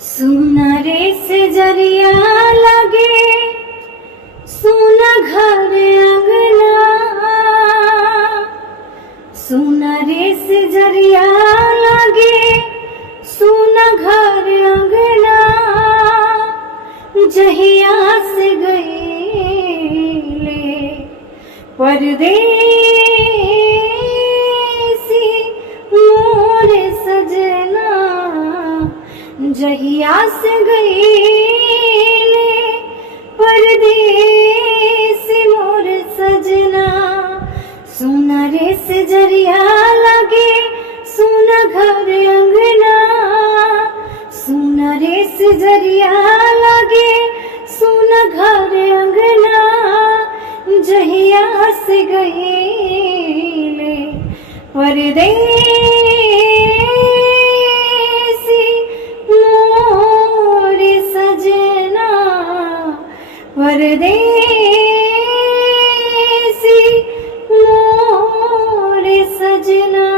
सुना रे से जरिया लगे, सुना घर अंगना। सुना रे से जरिया लगे, सुना घर अंगना। जहिया से गईले परदेसी मोरे सजना। जहिया से गईले परदेसी मोरे सजना। सुना रे से जरिया लगे, सुना घर अंगना। सुना रे से जरिया लगे, सुना घर अंगना। जहिया से गईले परदेसी मोरे सजना। परदेसी मोरे सजना।